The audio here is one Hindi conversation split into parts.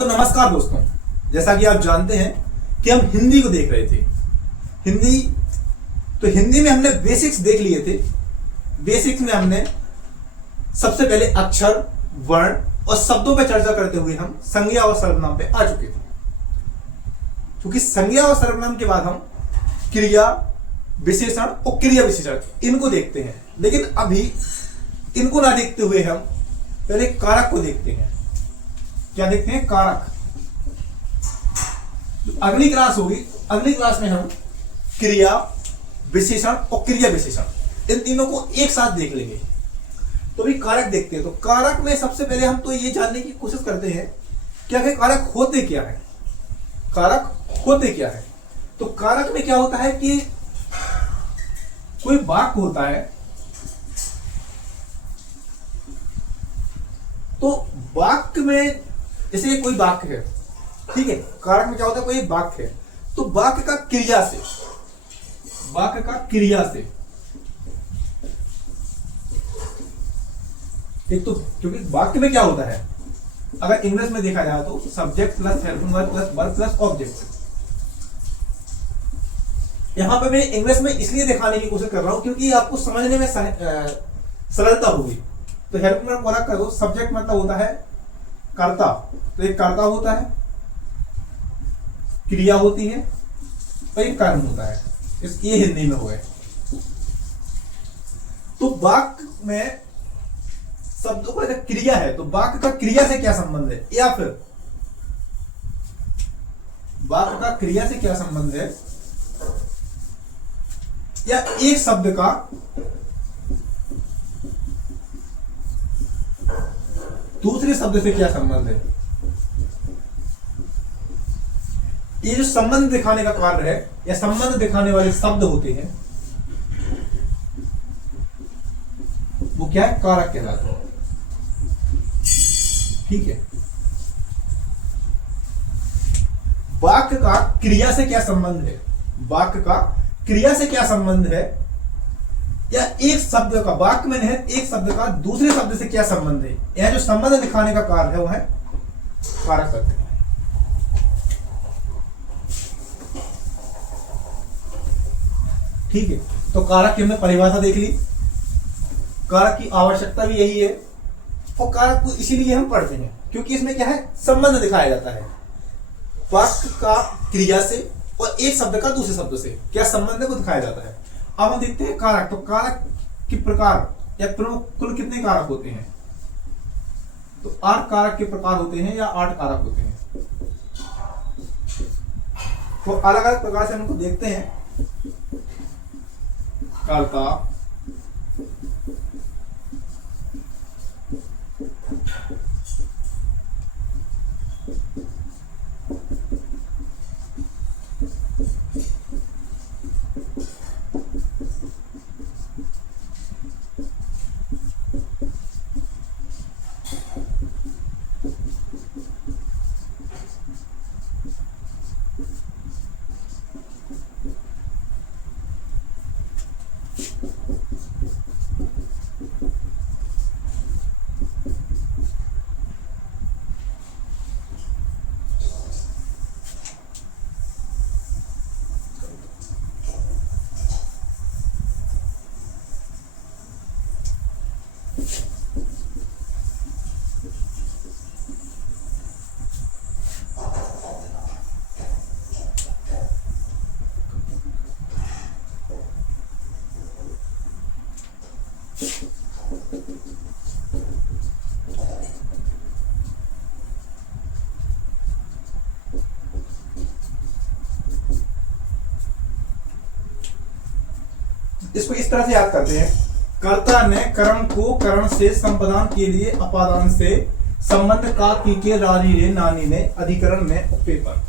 तो नमस्कार दोस्तों, जैसा कि आप जानते हैं कि हम हिंदी को देख रहे थे। हिंदी में हमने बेसिक्स देख लिए थे। बेसिक्स में हमने सबसे पहले अक्षर, वर्ण और शब्दों पर चर्चा करते हुए हम संज्ञा और सर्वनाम पे आ चुके थे। क्योंकि संज्ञा और सर्वनाम के बाद हम क्रिया, विशेषण और क्रिया विशेषण इनको देखते हैं। लेकिन अभी इनको ना देखते हुए हम पहले कारक को देखते हैं। क्या देखते हैं? कारक। अगली क्लास होगी, अगली क्लास में हम क्रिया, विशेषण और क्रिया विशेषण इन तीनों को एक साथ देख लेंगे। तो अभी कारक देखते हैं। तो कारक में सबसे पहले हम तो ये जानने की कोशिश करते हैं क्या है कारक होते क्या है। कारक होते क्या है? तो कारक में क्या होता है कि कोई वाक्य होता है, तो वाक्य में जैसे कोई वाक्य है, ठीक है। कारक में क्या होता है? कोई वाक्य है तो वाक्य का क्रिया से, वाक्य का क्रिया से एक तो, क्योंकि वाक्य में क्या होता है, अगर इंग्लिश में देखा जाए तो subject plus helping verb plus verb plus object. यहां पे मैं इंग्लिश में इसलिए दिखाने की कोशिश कर रहा हूं क्योंकि आपको समझने में सरलता होगी। तो हेल्पिंग वर्ब अलग कर दो। सब्जेक्ट मतलब होता है कर्ता, तो एक कर्ता होता है, क्रिया होती है और एक कर्म होता है। ये हिंदी में हो गए। तो वाक्य में शब्दों को अगर क्रिया है तो वाक्य का क्रिया से क्या संबंध है, या फिर वाक्य का क्रिया से क्या संबंध है, या एक शब्द का दूसरे शब्द से क्या संबंध है। ये जो संबंध दिखाने का कार्य है या संबंध दिखाने वाले शब्द होते हैं वो क्या है? कारक कहलाते हैं। ठीक है। वाक्य का क्रिया से क्या संबंध है, वाक्य का क्रिया से क्या संबंध है, या एक शब्द का, वाक्य में है एक शब्द का दूसरे शब्द से क्या संबंध है, यह जो संबंध दिखाने का कार्य है वह है कारक करते हैं। ठीक है। तो कारक की हमने परिभाषा देख ली। कारक की आवश्यकता भी यही है और कारक को इसीलिए हम पढ़ते हैं क्योंकि इसमें क्या है, संबंध दिखाया जाता है वाक्य का क्रिया से और एक शब्द का दूसरे शब्द से क्या संबंध है वो दिखाया जाता है। अब हम देखते हैं कारक। तो कारक के प्रकार या प्रमुख कुल कितने कारक होते हैं? तो 8 कारक के प्रकार होते हैं या 8 कारक होते हैं। तो अलग अलग प्रकार से हम उनको देखते हैं। कर्ता, इसको इस तरह से याद करते हैं। कर्ता ने कर्म को करण से संपादन के लिए अपादान से संबंध का की के रानी रे नानी ने अधिकरण में पेपर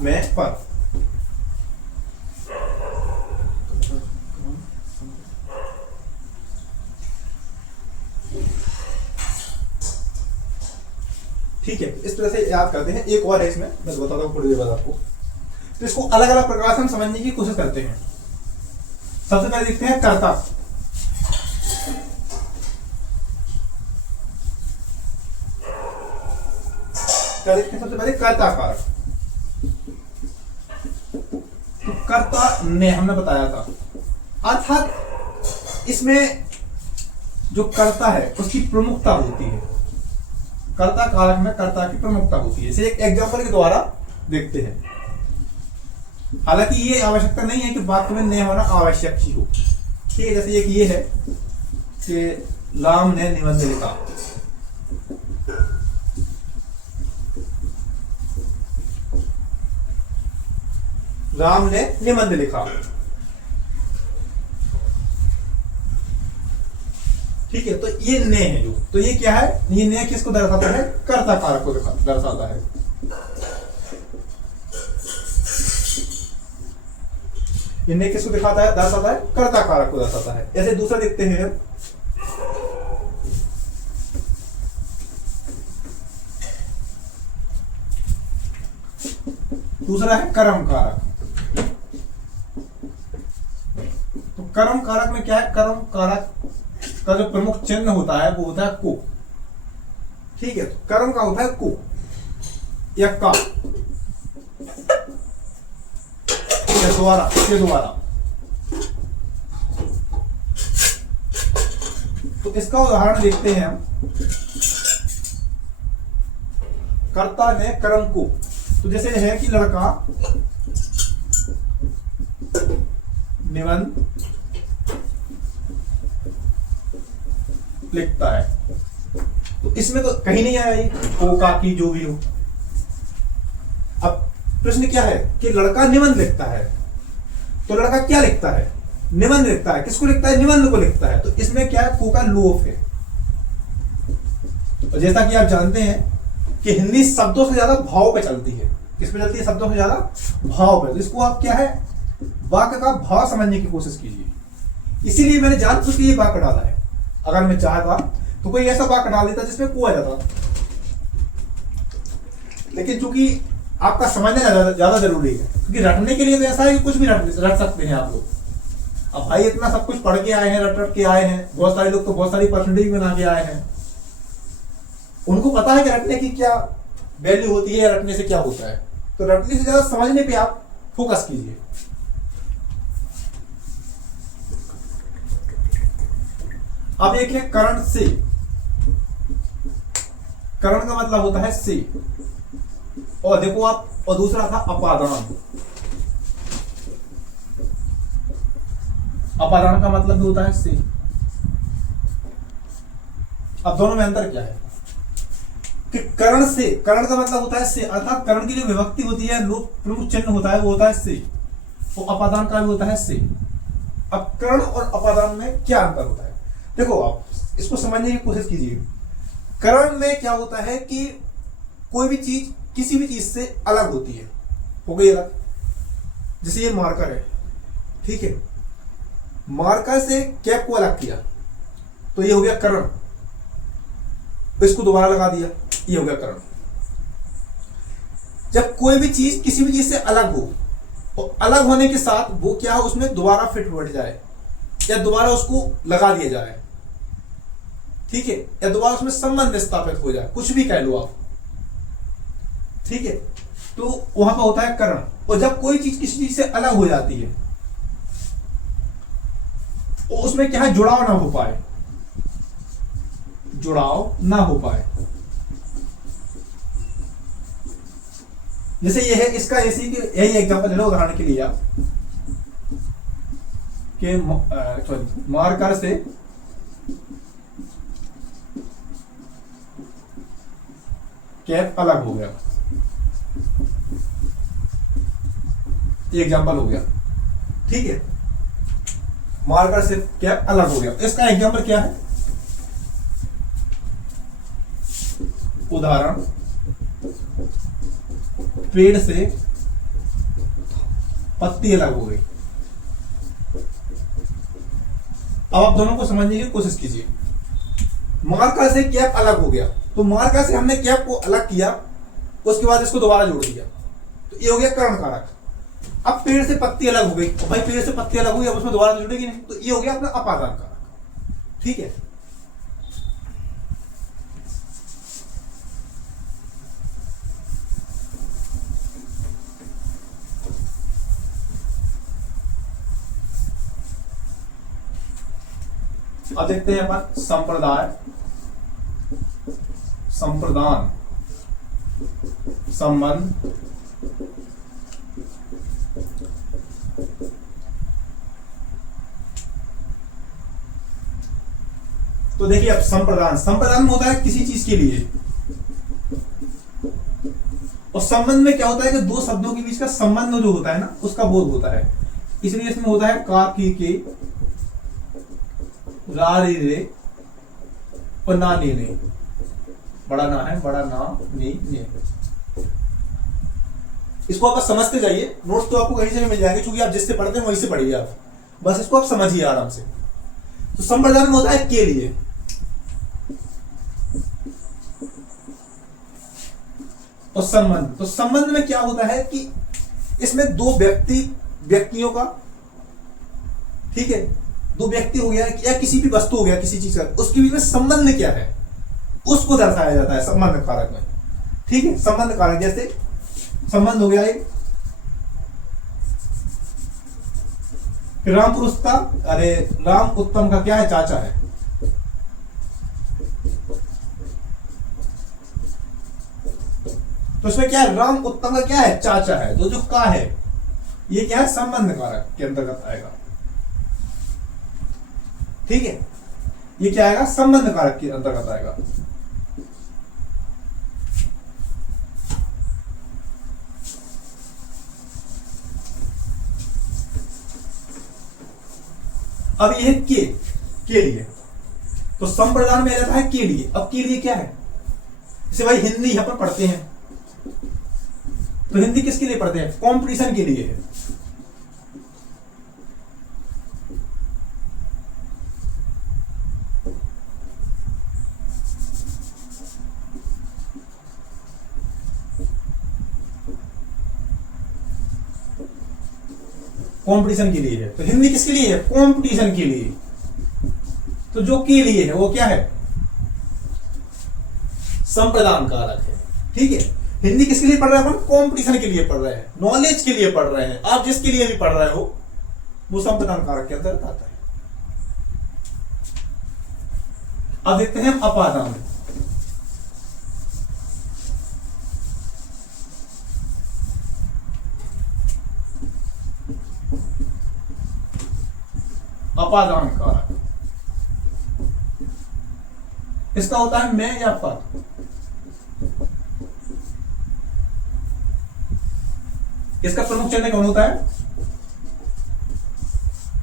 में पर। ठीक है, इस तरह से याद करते हैं। एक और है इसमें, मैं बताता हूं थोड़ी देर बाद आपको। तो इसको अलग अलग प्रकार से हम समझने की कोशिश करते हैं। सबसे पहले देखते हैं कर्ता। क्या देखते हैं सबसे पहले कर्ता कारक। तो कर्ता ने हमने बताया था, अर्थात इसमें जो कर्ता है उसकी प्रमुखता होती है। कर्ता कारक में कर्ता की प्रमुखता होती है। इसे एक एग्जांपल के द्वारा देखते हैं। हालांकि ये आवश्यकता नहीं है कि वाक्य में ने होना आवश्यक ही हो। ठीक है, जैसे एक ये है कि राम ने निबंध लिखा। राम ने निबंध लिखा। ठीक है, तो ये ने है जो, तो ये क्या है, ये ने किसको दर्शाता है, कर्ता कारक को दर्शाता है। ये ने किसको दिखाता है, दर्शाता है, कर्ता कारक को दर्शाता है। ऐसे दूसरा देखते हैं, दूसरा है कर्म कारक। तो कर्म कारक में क्या है, कर्म कारक का जो प्रमुख चिन्ह होता है वो होता है को। ठीक है, तो कर्म का होता है को या का या द्वारा, के द्वारा। तो इसका उदाहरण देखते हैं हम। कर्ता ने कर्म को, तो जैसे है कि लड़का निबंध लिखता है, तो इसमें तो कहीं नहीं आया ये को का की जो भी हो। अब प्रश्न क्या है कि लड़का निबंध लिखता है, तो लड़का क्या लिखता है, निबंध लिखता है। किसको लिखता है, निबंध को लिखता है। तो इसमें क्या है, को का लोप है। और जैसा कि आप जानते हैं कि हिंदी शब्दों से ज्यादा भाव पे चलती है। किस पे चलती है, शब्दों से ज्यादा भाव पे। तो इसको आप क्या है, वाक्य का भाव समझने की कोशिश कीजिए। इसीलिए मैंने जानबूझ के ये वाक्य डाला है। अगर मैं चाहता तो कोई ऐसा वाक्य डाल देता जिसमें को आ जाता, लेकिन चूंकि आपका समझना ज्यादा जरूरी है, क्योंकि रटने के लिए तो ऐसा है कि कुछ भी रट सकते हैं आप लोग। अब भाई इतना सब कुछ पढ़ के आए हैं, रट के आए हैं, बहुत सारे लोग तो बहुत सारी परसेंटेज बना के आए हैं। उनको पता है कि रटने की क्या वैल्यू होती है, रटने से क्या होता है। तो रटने से ज्यादा समझने पे आप फोकस कीजिए। अब एक है करण से। करण का मतलब होता है से, और देखो आप, और दूसरा था अपादान। अपादान का मतलब भी होता है से। अब दोनों में अंतर क्या है कि करण से, करण का मतलब होता है से, अर्थात करण की जो विभक्ति होती है, लोक प्रमुख चिन्ह होता है वो होता है से, और अपादान का भी होता है से। अब करण और अपादान में क्या अंतर होता है, देखो आप इसको समझने की कोशिश कीजिए। करण में क्या होता है कि कोई भी चीज किसी भी चीज से अलग होती है, हो गई अलग। जैसे ये मार्कर है, ठीक है, मार्कर से कैप को अलग किया तो ये हो गया करण, इसको दोबारा लगा दिया, ये हो गया करण। जब कोई भी चीज किसी भी चीज से अलग हो, और अलग होने के साथ वो क्या हो, उसमें दोबारा फिट बैठ जाए, या दोबारा उसको लगा दिया जाए, ठीक है, या दोबारा उसमें संबंध स्थापित हो जाए, कुछ भी कह लो आप, ठीक है, तो वहां पर होता है करण। और जब कोई चीज किसी चीज से अलग हो जाती है, तो उसमें क्या है, जुड़ाव ना हो पाए, जुड़ाव ना हो पाए। जैसे ये है, इसका ऐसी कि यही एग्जांपल ले लो उदाहरण के लिए आप, कि मार्कर से कैप अलग हो गया, ये एग्जांपल हो गया, ठीक है, मार्कर से कैप अलग हो गया। इसका एग्जांपल क्या है, उदाहरण, पेड़ से पत्ती अलग हो गई। अब आप दोनों को समझने की कोशिश कीजिए। मार्कर से कैप अलग हो गया, तो मार्कर से हमने कैप को अलग किया, उसके बाद इसको दोबारा जोड़ दिया, तो ये हो गया करण कारक। अब पेड़ से पत्ती अलग हो गई, तो भाई पेड़ से पत्ती अलग हुई, अब उसमें दोबारा जुड़ेगी नहीं, तो ये हो गया अपना अपादान कारक, ठीक है। अब देखते हैं अपन संप्रदाय, संप्रदान, संबंध, तो देखिए अब संप्रदान, संप्रदान में होता है किसी चीज के लिए, और संबंध में क्या होता है कि दो शब्दों के बीच का संबंध जो होता है ना उसका बोध होता है, इसलिए इसमें होता है का की के रा रे रे और ना ने ने, बड़ा ना है, बड़ा ना ने ने। इसको आप समझते जाइए, नोट्स तो आपको कहीं से भी मिल जाएंगे क्योंकि आप जिससे पढ़ते हैं वहीं से पढ़िए आप, बस इसको आप समझिए आराम से। तो संप्रदान में होता है के लिए, और संबंध, तो संबंध में क्या होता है कि इसमें दो व्यक्तियों का, ठीक है, दो व्यक्ति हो गया या किसी भी वस्तु हो गया किसी चीज का, उसके बीच में संबंध क्या है उसको दर्शाया जाता है संबंध कारक में, ठीक है। संबंध कारक जैसे संबंध हो गया एक राम पुरुष का, अरे राम उत्तम का क्या है, चाचा है, तो इसमें क्या है, राम उत्तम का क्या है, चाचा है, जो का है ये क्या है, संबंध कारक के अंतर्गत आएगा, ठीक है, ये क्या आएगा, संबंध कारक के अंतर्गत आएगा। अब ये के लिए, तो संप्रदान में आ जाता है के लिए। अब के लिए क्या है, जैसे भाई हिंदी यहां पर पढ़ते हैं, तो हिंदी किसके लिए पढ़ते हैं, कंपटीशन के लिए है, कंपटीशन के लिए है। तो हिंदी किसके लिए है, कंपटीशन के लिए, तो जो के लिए है वो क्या है, संप्रदान कारक है, ठीक है। हिंदी किसके लिए पढ़ रहे हैं अपन, कंपटीशन के लिए पढ़ रहे हैं, नॉलेज के लिए पढ़ रहे हैं, आप जिसके लिए भी पढ़ रहे हो वो संप्रदान कारक के अंतर्गत आता है। अब देखते हैं अपादान, अपादान कारक, इसका होता है मैं या पर, इसका प्रमुख चिन्ह कौन होता है,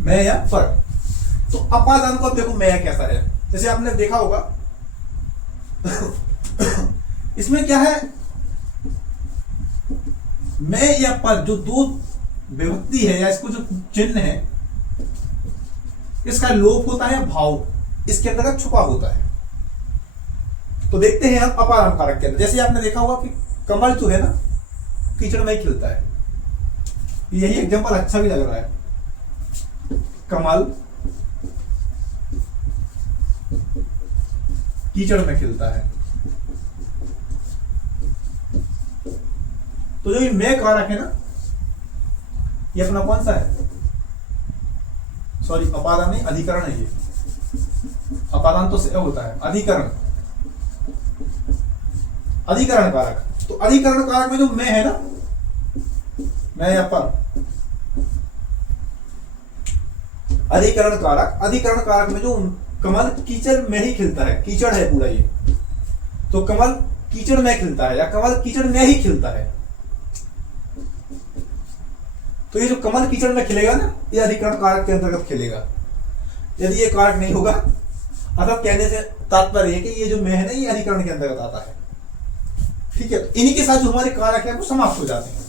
मैं या पर। तो अपादान को अब देखो मैं कैसा है, जैसे आपने देखा होगा इसमें क्या है, मैं या पर जो दो विभक्ति है या इसको जो चिन्ह है इसका लोप होता है, भाव इसके अंतर्गत छुपा होता है। तो देखते हैं हम अपादान कारक के अंदर, जैसे आपने देखा होगा कि कमल जो है ना कीचड़ में ही खिलता है, यही एग्जांपल अच्छा भी लग रहा है, कमल कीचड़ में खिलता है। तो जो ये मैं कारक है ना ये अपना कौन सा है, सॉरी अपादान नहीं अधिकरण है, ये अपादान तो से होता है, अधिकरण, अधिकरण कारक। तो अधिकरण कारक में जो मैं है ना, मैं या पर, अधिकरण कारक, अधिकरण कारक में जो कमल कीचड़ में ही खिलता है, कीचड़ है पूरा ये, तो कमल कीचड़ में खिलता है या कमल कीचड़ में ही खिलता है, तो ये जो कमल कीचड़ में खिलेगा ना ये अधिकरण कारक के अंतर्गत खिलेगा। यदि ये कारक नहीं होगा, अर्थात कहने से तात्पर्य है कि ये जो मैं है ना ये अधिकरण के अंतर्गत आता है, ठीक है। तो इन्हीं के साथ जो हमारे कारक है वो समाप्त हो जाते हैं।